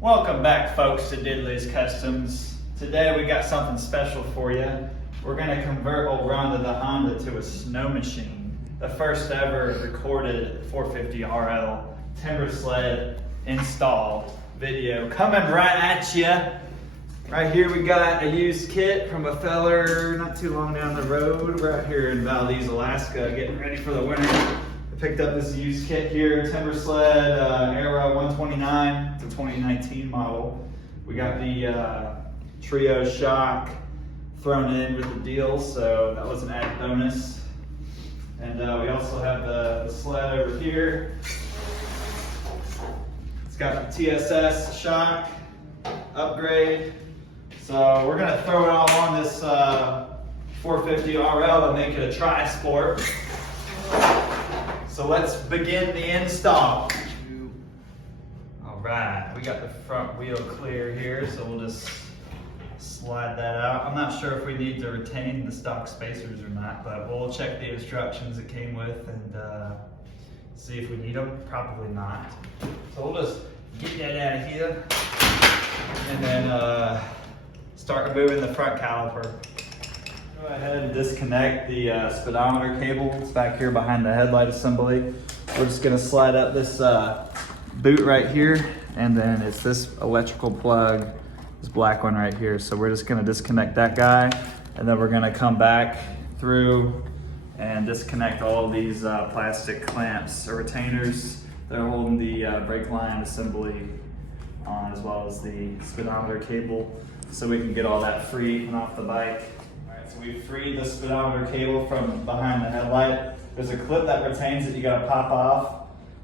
Welcome back, folks, to Diddley's Customs. Today we got something special for you. We're going to convert old Rhonda the Honda to a snow machine. The first ever recorded 450RL Timbersled install video coming right at you. Right here we got a used kit from a feller not too long down the road. We're out here in Valdez, Alaska, getting ready for the winter. I picked up this used kit here, Timbersled ARO 129. It's a 2019 model. We got the trio shock thrown in with the deal, so that was an added bonus. And we also have the sled over here. It's got the TSS shock upgrade. So we're gonna throw it all on this 450RL to make it a tri-sport. So let's begin the install. All right, we got the front wheel clear here, so we'll just slide that out. I'm not sure if we need to retain the stock spacers or not, but we'll check the instructions it came with and see if we need them. Probably not. So we'll just get that out of here and then start removing the front caliper. Go ahead and disconnect the speedometer cable. It's back here behind the headlight assembly. We're just gonna slide up this boot right here, and then it's this electrical plug, this black one right here. So we're just gonna disconnect that guy, and then we're gonna come back through and disconnect all of these plastic clamps or retainers that are holding the brake line assembly on, as well as the speedometer cable, so we can get all that free and off the bike. So we freed the speedometer cable from behind the headlight. There's a clip that retains it, you gotta pop off,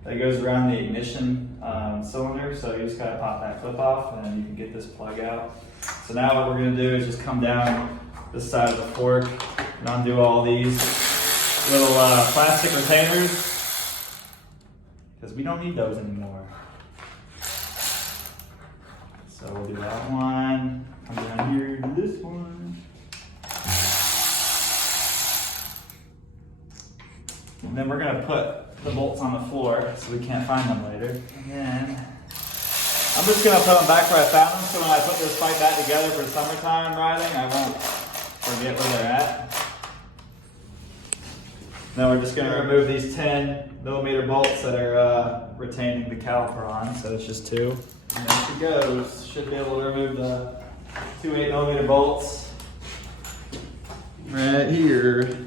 that goes around the ignition cylinder. So you just gotta pop that clip off and then you can get this plug out. So now what we're gonna do is just come down this side of the fork and undo all these little plastic retainers, because we don't need those anymore. So we'll do that one, come down here to this one. And then we're gonna put the bolts on the floor so we can't find them later. And then I'm just gonna put them back where I found them, so when I put this bike back together for summertime riding, I won't forget where they're at. Now we're just gonna remove these 10mm bolts that are retaining the caliper on, so it's just two. And there she goes. Should be able to remove the two 8mm bolts right here.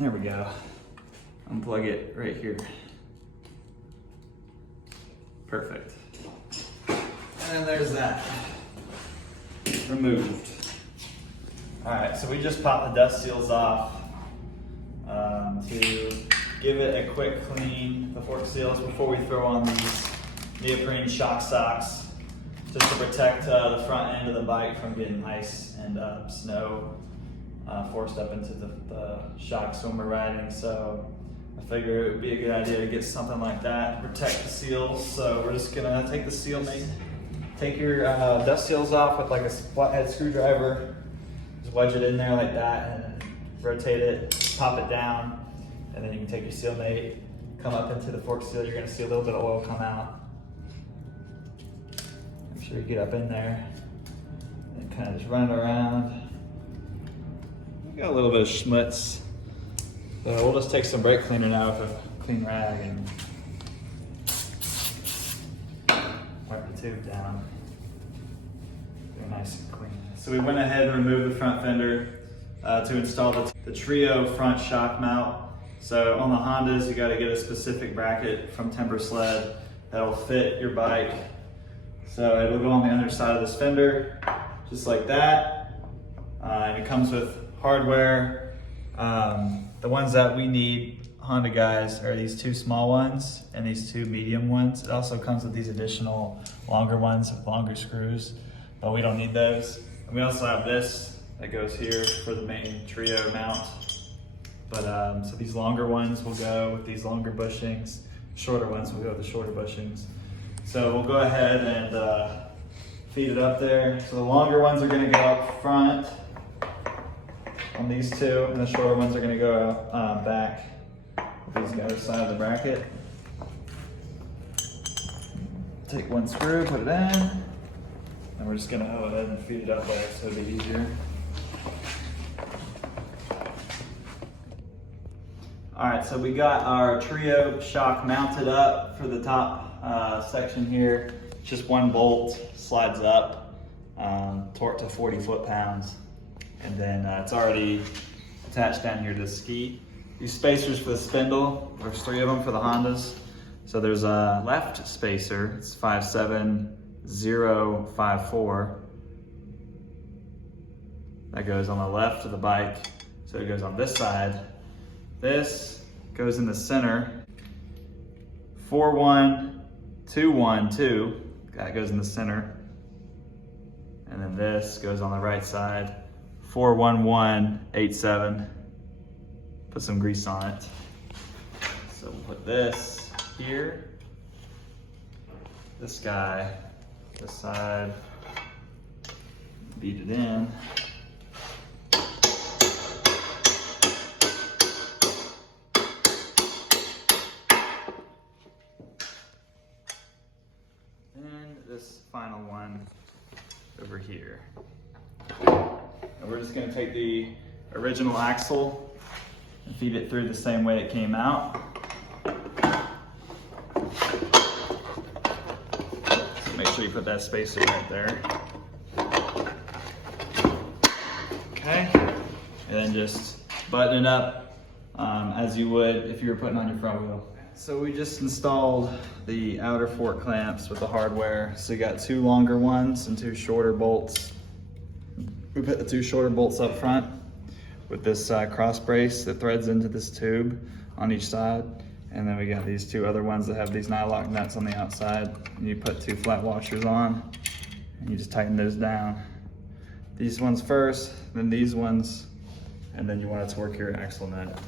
There we go. Unplug it right here. Perfect. And then there's that. Removed. All right, so we just popped the dust seals off to give it a quick clean, the fork seals, before we throw on these neoprene shock socks, just to protect the front end of the bike from getting ice and snow forced up into the shocks when we're riding. So I figure it would be a good idea to get something like that to protect the seals. So we're just gonna take the seal mate, take your dust seals off with like a flathead screwdriver, just wedge it in there like that and rotate it, pop it down, and then you can take your seal mate, come up into the fork seal. You're gonna see a little bit of oil come out. Make sure you get up in there and kind of just run it around. Got a little bit of schmutz. So we'll just take some brake cleaner now with a clean rag and wipe the tube down. Very nice and clean. So we went ahead and removed the front fender to install the trio front shock mount. So on the Hondas, you gotta get a specific bracket from Timbersled that'll fit your bike. So it'll go on the underside of this fender, just like that. And it comes with hardware. The ones that we need, Honda guys, are these two small ones and these two medium ones. It also comes with these additional longer ones with longer screws, but we don't need those. And we also have this that goes here for the main trio mount. But so these longer ones will go with these longer bushings, shorter ones will go with the shorter bushings. So we'll go ahead and feed it up there. So the longer ones are gonna go up front on these two, and the shorter ones are gonna go back with these guys side of the bracket. take one screw, put it in, and we're just gonna go ahead and feed it up there so it'll be easier. All right, so we got our trio shock mounted up for the top section here. Just one bolt, slides up, torque to 40 foot-pounds. And then it's already attached down here to the ski. These spacers for the spindle, there's 3 of them for the Hondas. So there's a left spacer, it's 57054. That goes on the left of the bike. So it goes on this side. This goes in the center, 41212, that goes in the center. And then this goes on the right side, 41187. Put some grease on it. So we'll put this here, this guy, this side, beat it in. This final one over here. And we're just going to take the original axle and feed it through the same way it came out. So make sure you put that spacer right there. Okay, and then just button it up as you would if you were putting on your front wheel. So we just installed the outer fork clamps with the hardware. So you got 2 longer ones and 2 shorter bolts. We put the 2 shorter bolts up front with this cross brace that threads into this tube on each side. And then we got these 2 other ones that have these nylock nuts on the outside. And you put 2 flat washers on and you just tighten those down. These ones first, then these ones, and then you want to torque your axle nut.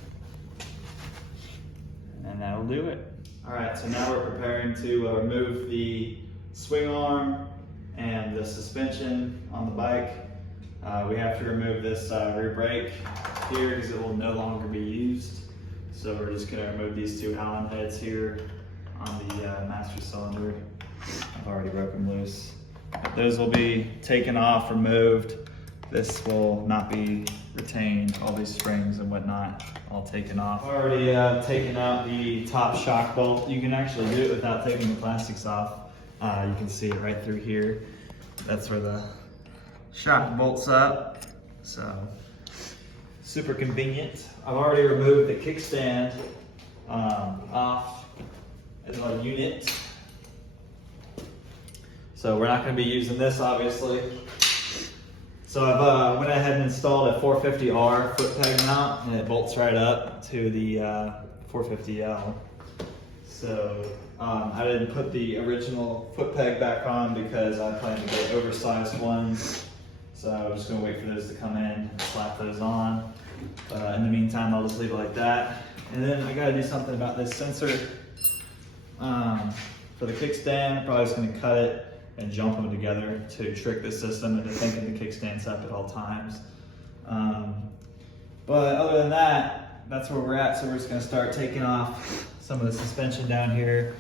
And that'll do it. All right, so now we're preparing to remove the swing arm and the suspension on the bike. We have to remove this rear brake here because it will no longer be used. So we're just gonna remove these 2 Allen heads here on the master cylinder. I've already broke them loose. Those will be taken off, removed. This will not be retained, all these springs and whatnot, all taken off. I've already taken out the top shock bolt. You can actually do it without taking the plastics off. You can see it right through here. That's where the shock bolts up. So, super convenient. I've already removed the kickstand off as a unit. So we're not gonna be using this, obviously. So I've went ahead and installed a 450R foot peg mount, and it bolts right up to the 450L. So I didn't put the original foot peg back on because I plan to get oversized ones. So I was just gonna wait for those to come in and slap those on. In the meantime, I'll just leave it like that. And then I gotta do something about this sensor for the kickstand. Probably just gonna cut it and jump them together to trick the system into thinking the kickstand's up at all times. But other than that, that's where we're at. So we're just gonna start taking off some of the suspension down here.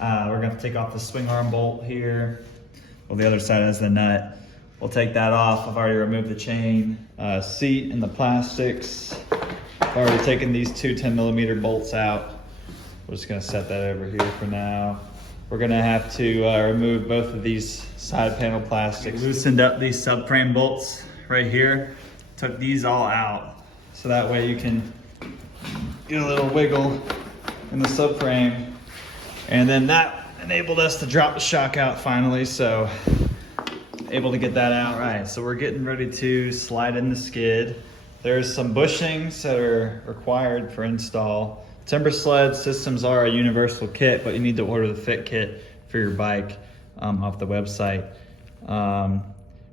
We're gonna take off the swing arm bolt here. Well, the other side has the nut. We'll take that off. I've already removed the chain, seat and the plastics. I've already taken these 2 10mm bolts out. We're just gonna set that over here for now. We're gonna have to remove both of these side panel plastics. Loosened up these subframe bolts right here. Took these all out. So that way you can get a little wiggle in the subframe. And then that enabled us to drop the shock out finally. So able to get that out. Right, so we're getting ready to slide in the skid. There's some bushings that are required for install. Timbersled systems are a universal kit, but you need to order the fit kit for your bike off the website.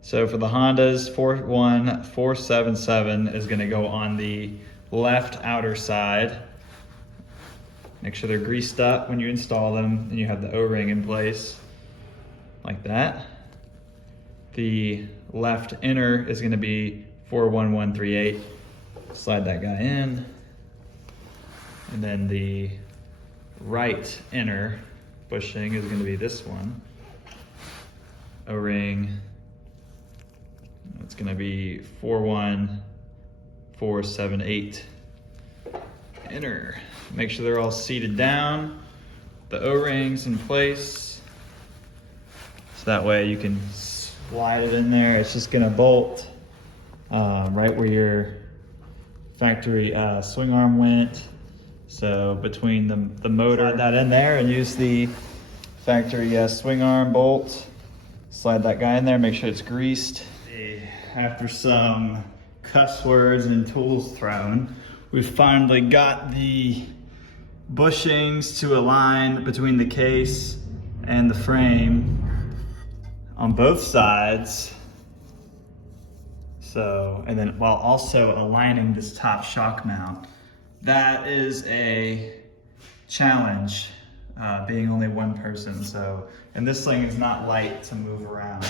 So for the Hondas, 41477 is gonna go on the left outer side. Make sure they're greased up when you install them and you have the O-ring in place, like that. The left inner is gonna be 41138. Slide that guy in. And then the right inner bushing is going to be this one. O-ring. It's gonna be 41478. Enter. Make sure they're all seated down. The O-rings in place. So that way you can slide it in there. It's just gonna bolt right where your factory swing arm went. So between the motor, slide that in there and use the factory swing arm bolt. Slide that guy in there, make sure it's greased. After some cuss words and tools thrown, we finally got the bushings to align between the case and the frame on both sides. So, and then while also aligning this top shock mount. That is a challenge, being only one person. So, and this thing is not light to move around.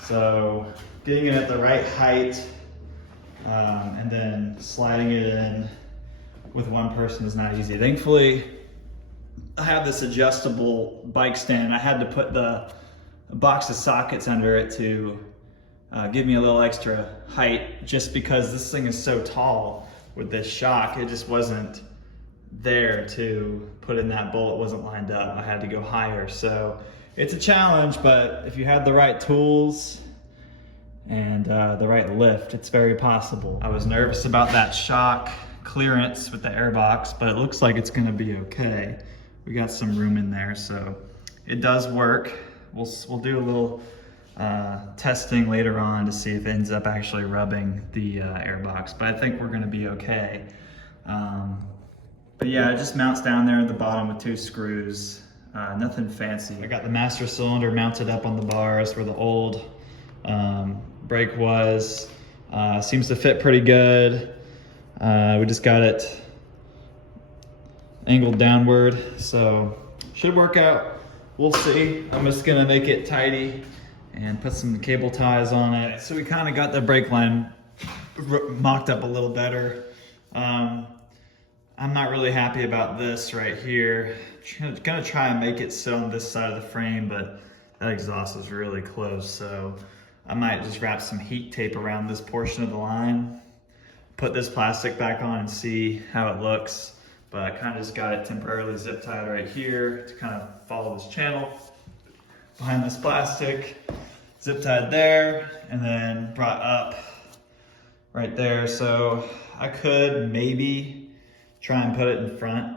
So getting it at the right height, and then sliding it in with one person is not easy. Thankfully, I have this adjustable bike stand. I had to put a box of sockets under it to give me a little extra height, just because this thing is so tall with this shock. It just wasn't there to put in that bolt. It wasn't lined up. I had to go higher. So it's a challenge, but if you have the right tools and the right lift, it's very possible. I was nervous about that shock clearance with the airbox, but it looks like it's gonna be okay. We got some room in there, so it does work. We'll do a little testing later on to see if it ends up actually rubbing the airbox, but I think we're gonna be okay. But yeah, it just mounts down there at the bottom with 2 screws. Nothing fancy. I got the master cylinder mounted up on the bars where the old brake was. Seems to fit pretty good. We just got it angled downward, so should work out. We'll see. I'm just gonna make it tidy and put some cable ties on it. So we kind of got the brake line mocked up a little better. I'm not really happy about this right here. I'm gonna try and make it sit on this side of the frame, but that exhaust is really close, so I might just wrap some heat tape around this portion of the line, put this plastic back on and see how it looks. But I kind of just got it temporarily zip tied right here to kind of follow this channel behind this plastic, zip tied there, and then brought up right there. So I could maybe try and put it in front,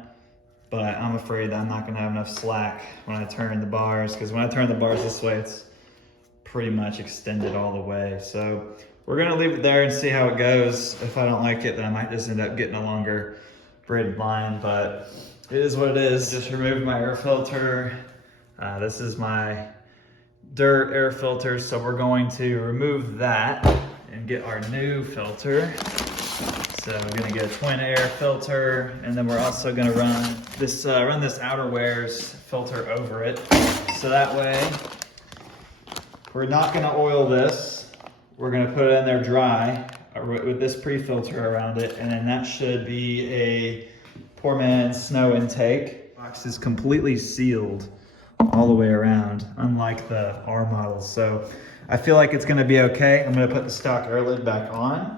but I'm afraid that I'm not gonna have enough slack when I turn the bars, because when I turn the bars this way, it's pretty much extended all the way. So we're gonna leave it there and see how it goes. If I don't like it, then I might just end up getting a longer braided line, but it is what it is. Just removed my air filter. This is my dirt air filter, so we're going to remove that and get our new filter. So we're gonna get a twin air filter, and then we're also gonna run this outer wears filter over it. So that way, we're not gonna oil this. We're gonna put it in there dry with this pre-filter around it, and then that should be a poor man's snow intake. The box is completely sealed all the way around, unlike the R models. So I feel like it's gonna be okay. I'm gonna put the stock air lid back on.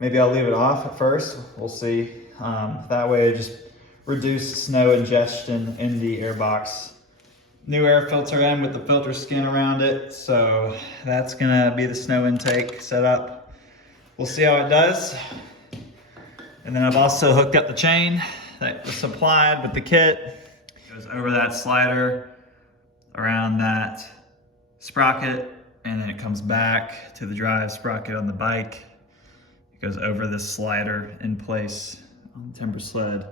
Maybe I'll leave it off at first, we'll see. That way it just reduce snow ingestion in the airbox. New air filter in with the filter skin around it. So that's gonna be the snow intake setup. We'll see how it does. And then I've also hooked up the chain that was supplied with the kit. It goes over that slider, around that sprocket, and then it comes back to the drive sprocket on the bike. It goes over this slider in place on the Timbersled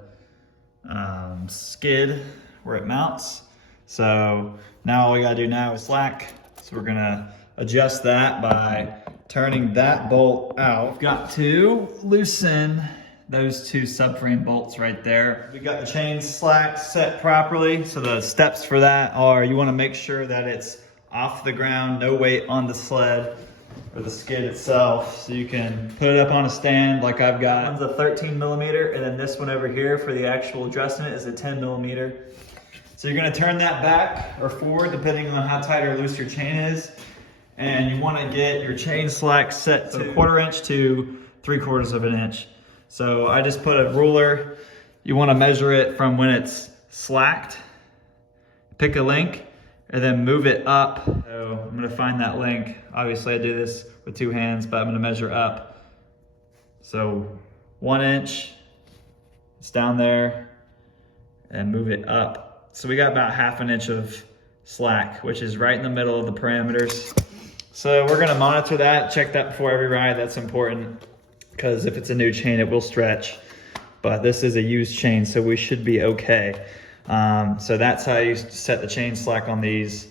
skid where it mounts. So now all we gotta do now is slack. So we're gonna adjust that by turning that bolt out. We've got to loosen those 2 subframe bolts right there. We got the chain slack set properly. So the steps for that are, you wanna make sure that it's off the ground, no weight on the sled or the skid itself. So you can put it up on a stand like I've got. That one's a 13 millimeter, and then this one over here for the actual adjustment is a 10 millimeter. It's So you're gonna turn that back or forward depending on how tight or loose your chain is. And you wanna get your chain slack set to 1/4 inch to 3/4 of an inch. So I just put a ruler. You wanna measure it from when it's slacked. Pick a link and then move it up. So I'm gonna find that link. Obviously I do this with 2 hands, but I'm gonna measure up. So 1 inch, it's down there, and move it up. So we got about 1/2 inch of slack, which is right in the middle of the parameters. So we're gonna monitor that, check that before every ride. That's important, because if it's a new chain, it will stretch. But this is a used chain, so we should be okay. So that's how you set the chain slack on these.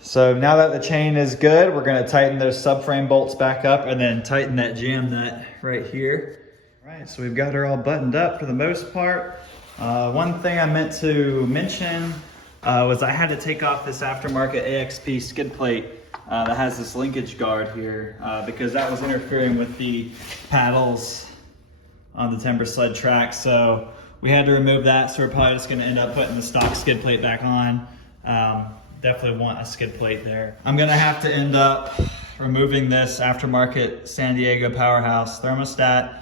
So now that the chain is good, we're gonna tighten those subframe bolts back up and then tighten that jam nut right here. All right, so we've got her all buttoned up for the most part. One thing I meant to mention was I had to take off this aftermarket AXP skid plate that has this linkage guard here because that was interfering with the paddles on the Timbersled track. So we had to remove that, so we're probably just gonna end up putting the stock skid plate back on. Definitely want a skid plate there. I'm gonna have to end up removing this aftermarket San Diego Powerhouse thermostat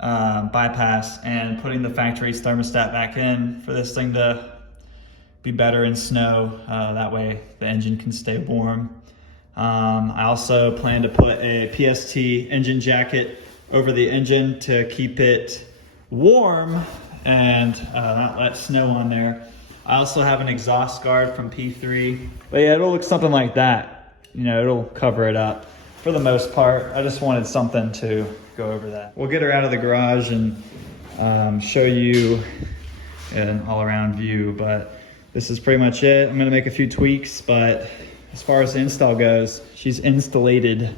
bypass and putting the factory's thermostat back in for this thing to be better in snow. That way the engine can stay warm. I also plan to put a PST engine jacket over the engine to keep it warm and not let snow on there. I also have an exhaust guard from P3. But yeah, it'll look something like that. You know, it'll cover it up. For the most part, I just wanted something to go over that. We'll get her out of the garage and show you an all-around view, but this is pretty much it. I'm gonna make a few tweaks, but as far as the install goes, she's installated.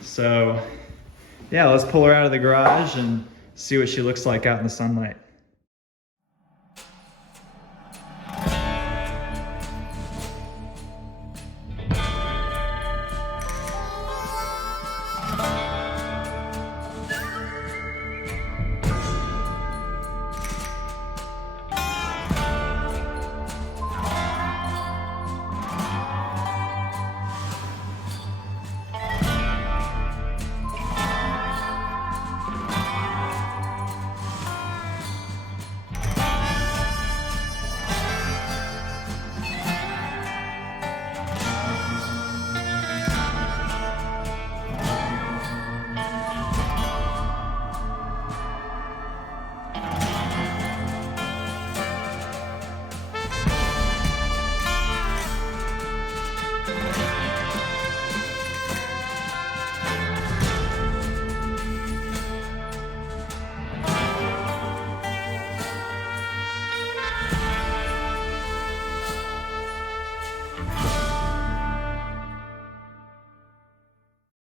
So yeah, let's pull her out of the garage and see what she looks like out in the sunlight.